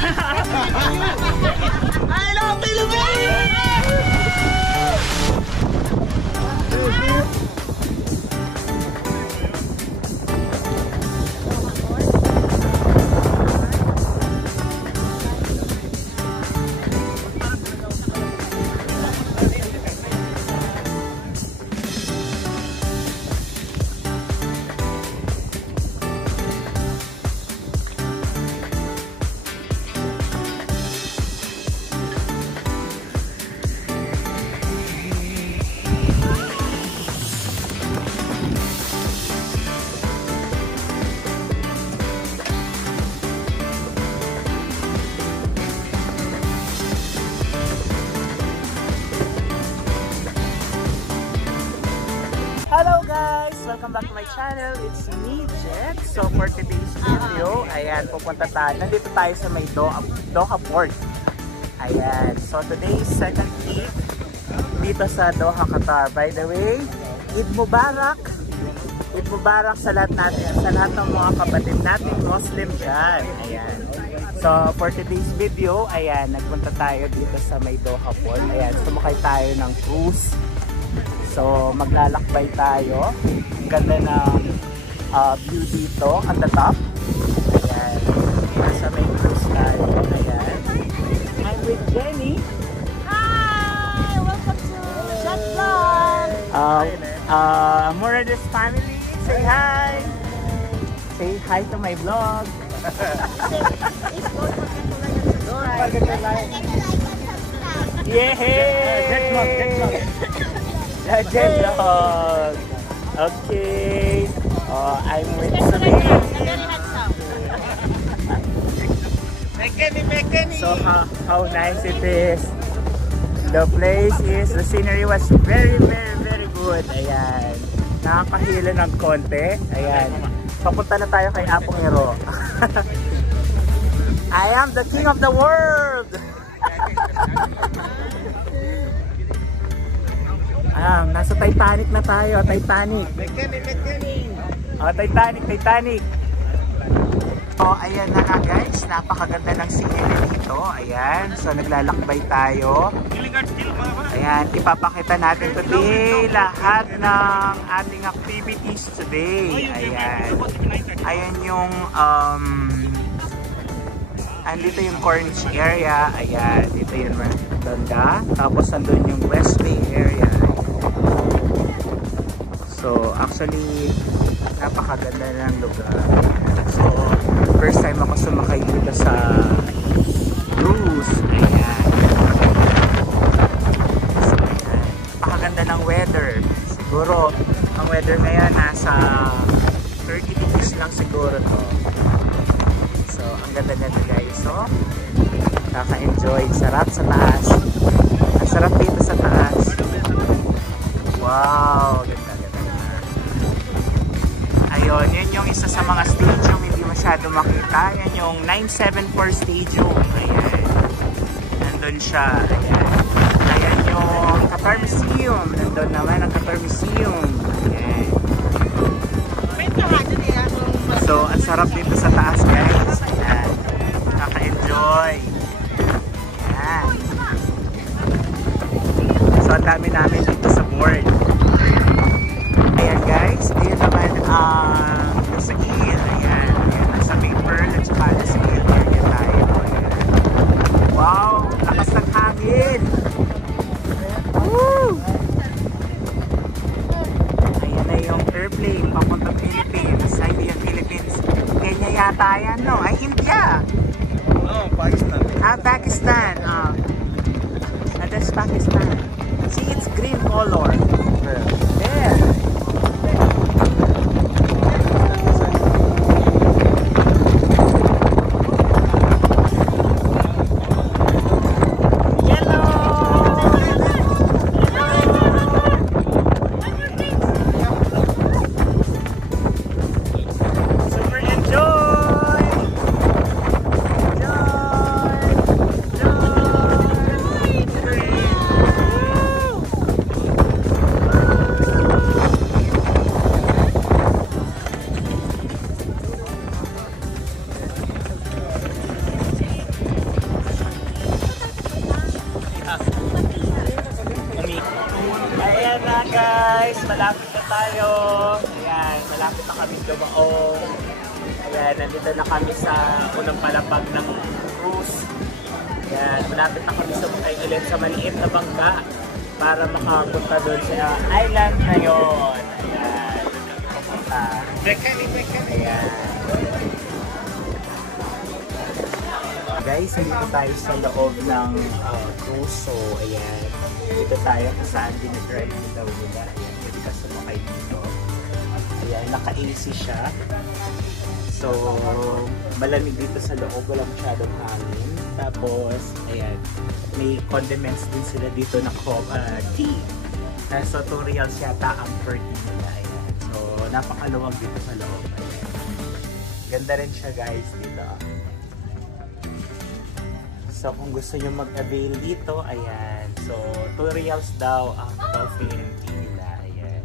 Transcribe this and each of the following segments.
I love Philippines! Hello guys! Welcome back to my channel. It's me, Jet. So for today's video, ayan, pupunta tayo. Nandito tayo sa may Doha Port. Ayan. So today's second week dito sa Doha, Qatar. By the way, Eid Mubarak! Eid Mubarak sa lahat natin, sa lahat ng mga kapatid natin Muslim dyan. Ayan. So for today's video, ayan, nagpunta tayo dito sa may Doha Port. Ayan, sumakay tayo ng cruise. So maglalakbay tayo. Ang ganda ng view dito at the top. Ayan. Nasa may cruise tayo. Ayan. I'm with Jenny. Hi! Welcome to Jet Vlog! Moradis family, say hi! Say hi to my vlog. Don't forget to like. Yay! Jet Vlog. Okay. I'm with Sabi. So how nice it is. The place is, the scenery was very good. Ayan. Nakakahilo ng konti. Ayan. Papunta na tayo kay Apong Hero. I am the king of the world. Nasa Titanic na tayo, Titanic. Titanic. So, ayan na nga guys, napakaganda ng scenery dito. Ayan, so naglalakbay tayo. Ayan, ipapakita natin today lahat ng ating activities today. Ayan yung andito yung Corniche area. Ayan, dito yung Ronda. Tapos andun yung West Bay area. So actually napakaganda ng lugar. So first time ako sumakay dito sa cruise. Ayan. So, ayan. Napakaganda ng weather. Siguro ang weather ngayon nasa 30 degrees lang siguro to. So ang ganda-ganda guys. So kaka-enjoy. Sarap sa taas. Ang sarap dito sa taas. Wow, ganda. Ayun, yun yung isa sa mga stadium hindi masyado makita. Yan yung 974 Stadium. Ayan. Nandun siya. Ayan. Ayan yung Qatar Museum. Nandun naman ang Qatar Museum. Ayan. So, ang sarap dito sa taas guys. Ayan. Kaka-enjoy. Ayan. So, ang dami namin dito sa board. Ayan guys, ayan naman sa il, ayan, nasa paper at saka sa il area tayo. Ayan. Wow, lakas ng hangin. Woo! Ayan na yung airplane papuntang Philippines. Ay, hindi yung Philippines, Kenya yata yan, no? Ay, India. No, Pakistan. Pakistan. That's Pakistan. See, it's green color. na guys, malapit na tayo. Ayan, malapit na kami dumaong. Ayan, nandito na kami sa unang palapag ng cruise. Ayan, malapit na kami sa ulit sa maliit na bangka para makapunta doon sa island na yun. Ayan, pupunta. Ayan. Guys, nandito tayo sa loob ng cruise. So, ayan. Dito tayo kung saan dinadrive yung daw nila. Ayan, pwede ka sumakay dito. Ayan, naka-AC siya. So, malamig dito sa loob. Walang masyadong hangin. Tapos, ayan, may condiments din sila dito na tea. So, 2 reals yata ang per tea nila. Ayan. So, napakaluwag dito sa loob. Ayan. Ganda rin siya guys dito. So, kung gusto nyo mag-avail dito, ayan. So, 2 reals daw ang coffee and tea nila. Ayan.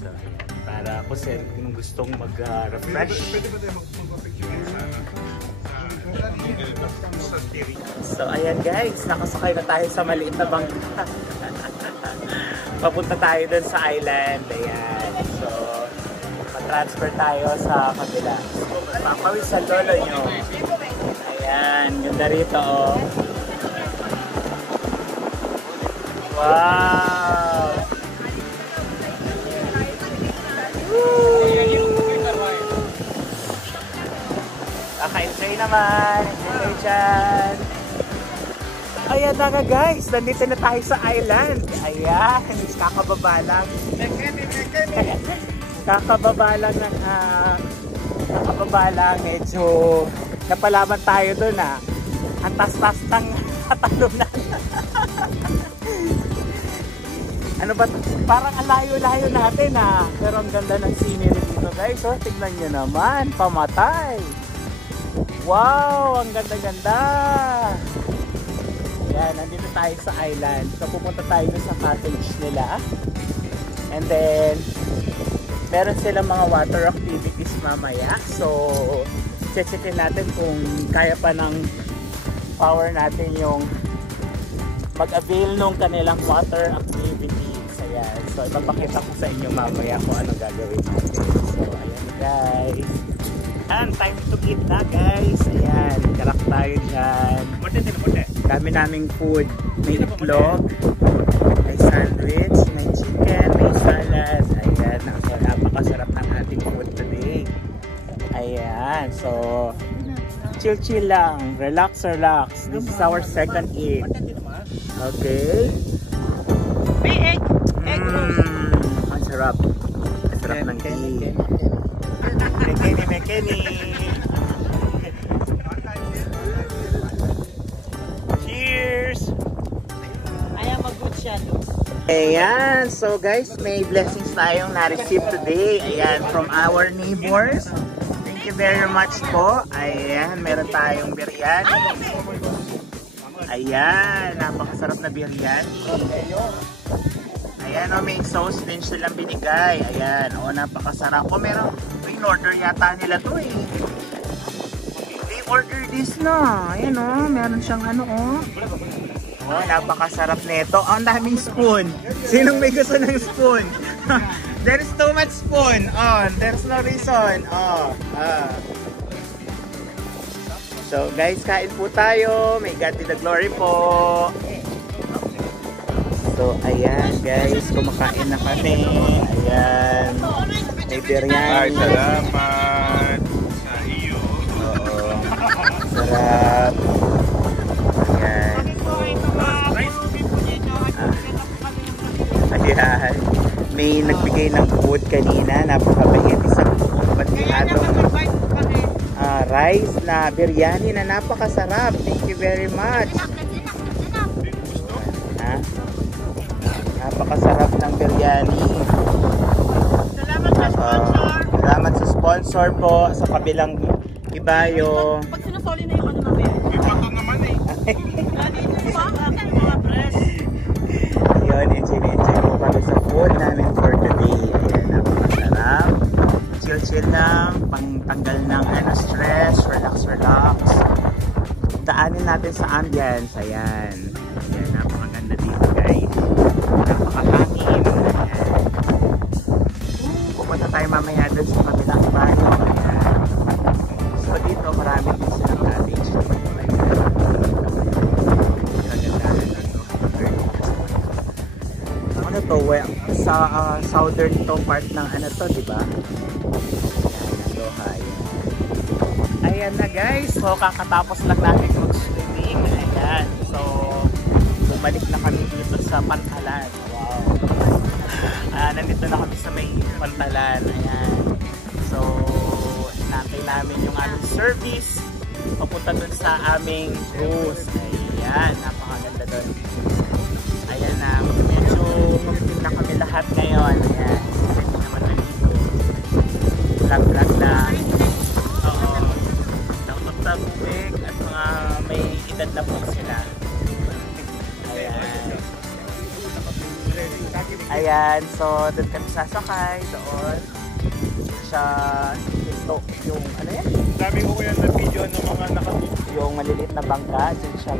So, ayan. Para kung gustong mag-refresh. Pwede ba tayo mag-picture sa TV? So, ayan guys. Nakasakay na tayo sa maliit na bangka. Papunta tayo dun sa island. Ayan. So, matransfer tayo sa kabila. So, papawis sa lolo nyo. Ayan, ganda rito oh. Wow! Kaka-enjoy naman! Enjoy dyan! Ayan na nga guys! Nandito na tayo sa island! Ayan! Kakababa lang! Kakababa lang medyo napalaman tayo dun ah. Ang tas-tas ng talunan. Ano ba? Parang ang layo-layo natin ah. Pero ang ganda ng scenery dito guys. Oh, tignan nyo naman. Pamatay. Wow! Ang ganda-ganda. Yan, nandito tayo sa island. So pupunta tayo sa cottage nila. And then meron silang mga water activities mamaya. So check-checkin natin kung kaya pa ng power natin yung mag-avail nung kanilang water activities. Ayan. So, ipapakita ko sa inyo mamaya kung ano gagawin natin. So, ayan guys. And time to eat na guys. Ayan. Karak tayo dyan. Dami naming food. May itlog, may sandwich, may chicken, may salad. Ayan. So, napakasarap ng ating food today. Ayan, so chill lang, relax. This is our second eat. Okay. May egg rolls. Ang sarap. Ang sarap ng tea. Mekeni. Cheers! I am a good shadow. Ayan, so guys, may blessings tayong na-receive today. Ayan, from our neighbors. Thank you very much po. Ayan, meron tayong biryani. Ayan, napakasarap na biryani. Ayan, may sauce din silang binigay. Ayan, napakasarap. Meron, in-order yata nila to eh. They order this na. Ayan meron siyang napakasarap nito. Ang daming spoon. Sinong may gusto ng spoon? There's too much spoon. There's no reason. So guys, kain po tayo. May God be the glory po. So ayan guys, kumakain na kami. Ayan. May biryani. Ay, salamat sa iyo. Oo. Sarap. Ayan. Ayan. May nagbigay ng food kanina. Napakabait. Isang batihadong rice na biryani na napakasarap. Thank you very much. Napakasarap ng biryani. Salamat sa sponsor. Salamat sa sponsor po sa kabilang ibayo. Pag sinasoli na yung ano namin. May baton naman eh. Nandito pa ang aking mga press. Ayun, enjoy po kami sa food namin for today. Ayan, napakasarap. Chill lang, pangtanggal ng stress, relax. Daanin natin sa ambience. Ayan. Ayan, napakaganda dito guys. Napakahangin. ano to, sa southern to part ng ano to, di ba? Ayan, Doha. Ayan na guys, so kakatapos lang natin cruise swimming. Ayan, so bumalik na kami dito sa Pantalan. Wow. Nandito na kami sa may Pantalan. Ayan, so hinantay namin yung aming service papunta dun sa aming cruise. Ayan, napakaganda dun. Ayan na, medyo mamitin na kami lahat ngayon. Ayan, hindi naman nandito. Vlog na. Oo. Takot sa bubig at mga may edad na po sila. Ayan. Ayan, so doon kami sasakay. Doon. Sa ito, yung ano yan? Sabi ko yan na video ng mga nakatutok. Yung maliliit na bangka. Doon siya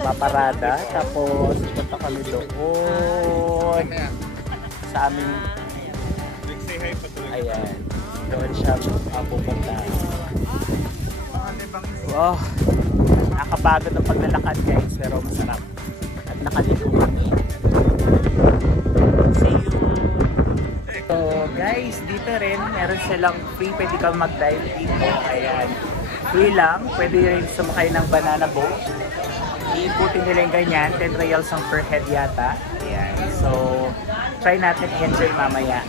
paparada. Tapos punta kami doon sa aming Say hi pa tuloy. ayan, doon siya pupunta. Wow, nakapagod ang paglalakad guys, pero masarap at nakaligo kami. See you. So guys, dito rin meron silang free, pwede kang mag-dive dito. Ayan, free lang, pwede rin sumakay ng banana boat. Iikutin nila yung ganyan, 10 reals ang per head yata. Ayan, so try natin i-enjoy mamaya.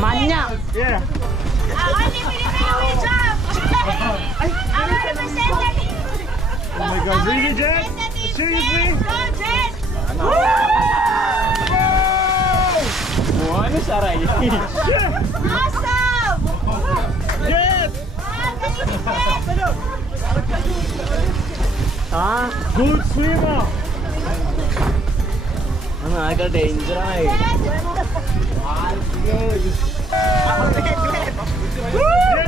Manya! Yeah! Only we jump! Our representative! Oh my God, really, Jet? Seriously? Go, Jet! Ano saray? Awesome! Jet! Ah, Good swimmer! ano, agad danger ay.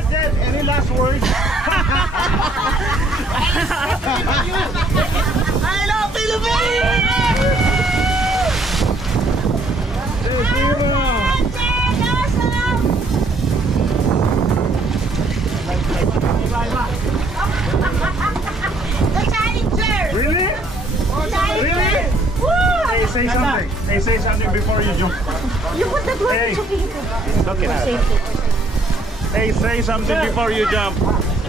Jet, any last words? I love Philippines! Jet, swimmer! The challenger! Really? Really? Hey, say something. Hey, say something before you jump. You put the gloves Hey. Okay na. Hey, say something before you jump.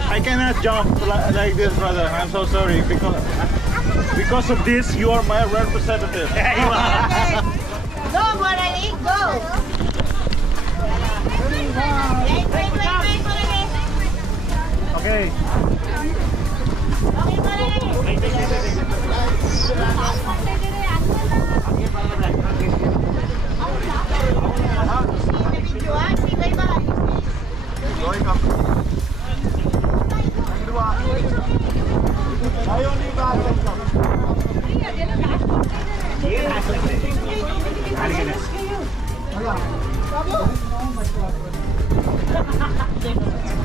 I cannot jump like this, brother. I'm so sorry because of this. You are my representative. Go, Morali, go! Wait, Morali. Okay. Okay, Morali. Video, ah? Say bye-bye.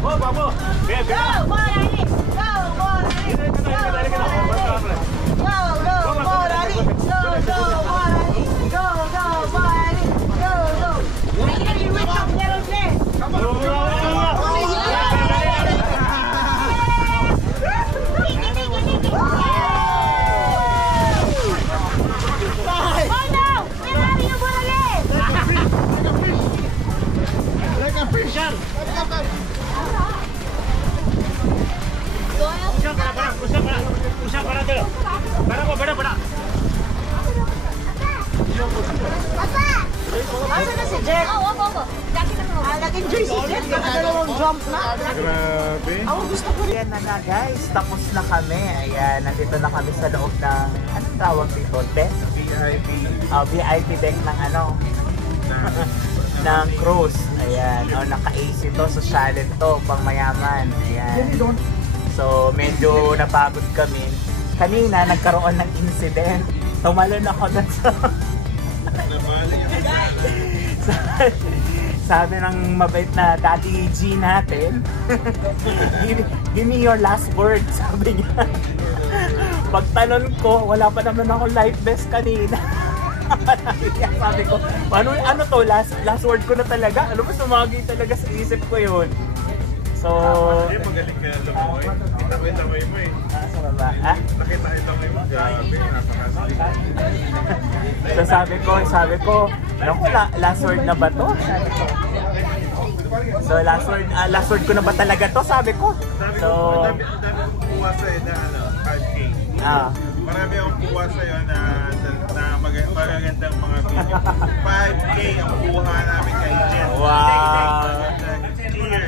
Oh, Babo. Babe, Go, Morali! Go, Morali! Go, Morali! Go, Morali! Go, Morali! Go! Ay, wait lang, meron din! Oh no! Where are you, Morali? Like a fish. Asa na si Jet? Oo. Nag-enjoy si Jet. Nakadalawang jump na. Grabe. Ako gusto ko rin. Ayan na nga guys, tapos na kami. Ayan, nandito na kami sa loob ng, anong tawag dito? Deck? VIP. VIP deck ng ano? ng cruise. Ayan, naka-AC to, so chalet to, pang mayaman. Ayan. So, medyo napagod kami. Kanina, nagkaroon ng incident. Tumalon ako dun sa... Sabi ng mabait na Daddy G natin, give me your last word, sabi niya. Pagtalon ko, wala pa naman ako life vest kanina. Sabi ko, ano to, last word ko na talaga? Ano ba, sumagi talaga sa isip ko yun. So... Hindi, magaling ka lumoy. Kita ko yung tamay mo eh. Sa baba. Ah? Nakita yung tamay mo. Grabe, napakasali. So sabi ko, naku, last word na ba to? Sabi ko. So last word ko na ba talaga to? Sabi ko. So, Marami akong kuha sa'yo na 5K. Marami akong kuha sa'yo na magagandang mga video. 5K ang kuha namin kay Jet. wow. Clear.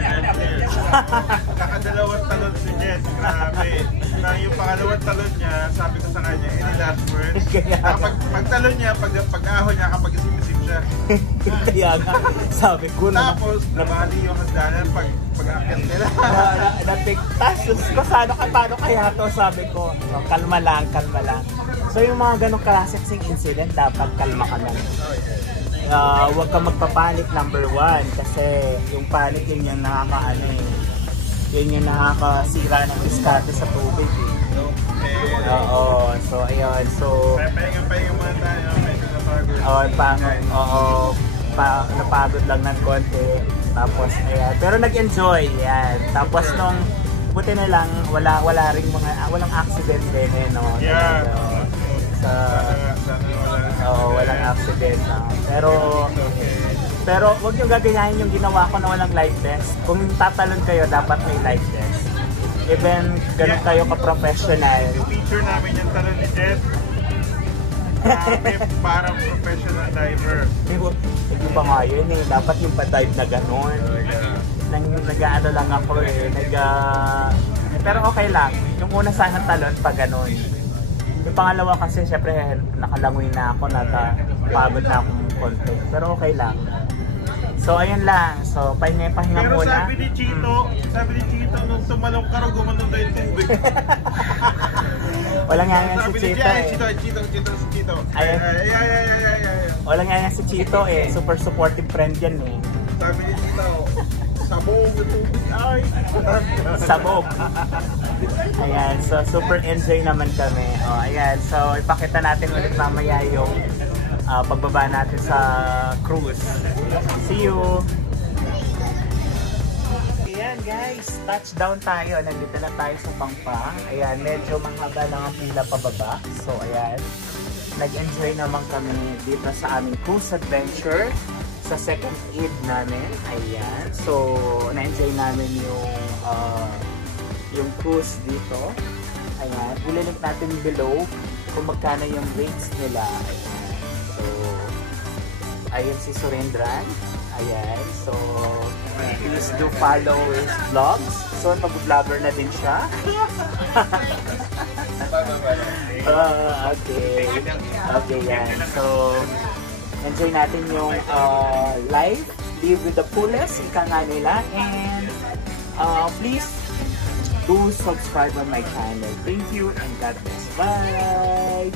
Kakadalawang talon si Jet. Grabe. Na yung pangalawang talon niya, sabi ko sa kanya, any last words? Pag talon niya, pag ahon niya, kapag isip-isip siya. Kaya nga, sabi ko na. Tapos, nabali yung hagdanan pag-akit nila. Napigtas. Ko paano kaya to, sabi ko. So, kalma lang. So yung mga ganong klaseng incident, dapat kalma ka lang. Huwag kang magpapanik, number 1. Kasi yung panic yun yung nakakaano eh. Yun yung nakakasira ng diskarte sa tubig eh. Oo, so ayun. So, pahinga muna tayo. Medyo napagod. Napagod lang ng konti. Tapos ayan. Pero nag-enjoy yan. Tapos nung buti na lang walang accident din eh, no? Yeah. Walang accident. Pero wag yung gagayahin yung ginawa ko na walang life vest. Kung tatalon kayo, dapat may life vest. Even ganun kayo ka-professional. Yung picture namin yung talon ni Jet. Parang professional diver. Hindi ba nga yun eh. Dapat yung pa-dive na gano'n. Nag-ano lang ako eh. Pero okay lang. Yung una sana talon pa gano'n. Yung pangalawa kasi syempre nakalangoy na ako. Pagod na akong konti. Pero okay lang. So ayun lang. So pahinga pero muna. Sabi ni Chito, nung tumalong ka raw, gumanong tayo yung tubig. Walang nga yan si Chito eh. Chito. Ay. Walang nga yan si Chito eh. Super supportive friend yan eh. Sabi ni Chito, sabog yung tubig. Ay! Sabog. Ayan, so super enjoy naman kami. Ayan, so ipakita natin ulit mamaya yung pagbaba natin sa cruise. See you! Ayan guys, touchdown tayo. Nandito na tayo sa Pangpang. Ayan, medyo mahaba lang ang pila pababa. So ayan, nag-enjoy naman kami dito sa aming cruise adventure sa second aid namin. Ayan, so na-enjoy namin yung cruise dito. Ayan, ililink natin below kung magkano yung rates nila. Ayan. So, ayun si Surendran. Ayan. So, please do follow his vlogs. So, mag-vlogger na din siya. Okay. Okay, yan. So, enjoy natin yung live. Live with the fullest. Ika nga nila. And, please do subscribe on my channel. Thank you and God bless. Bye!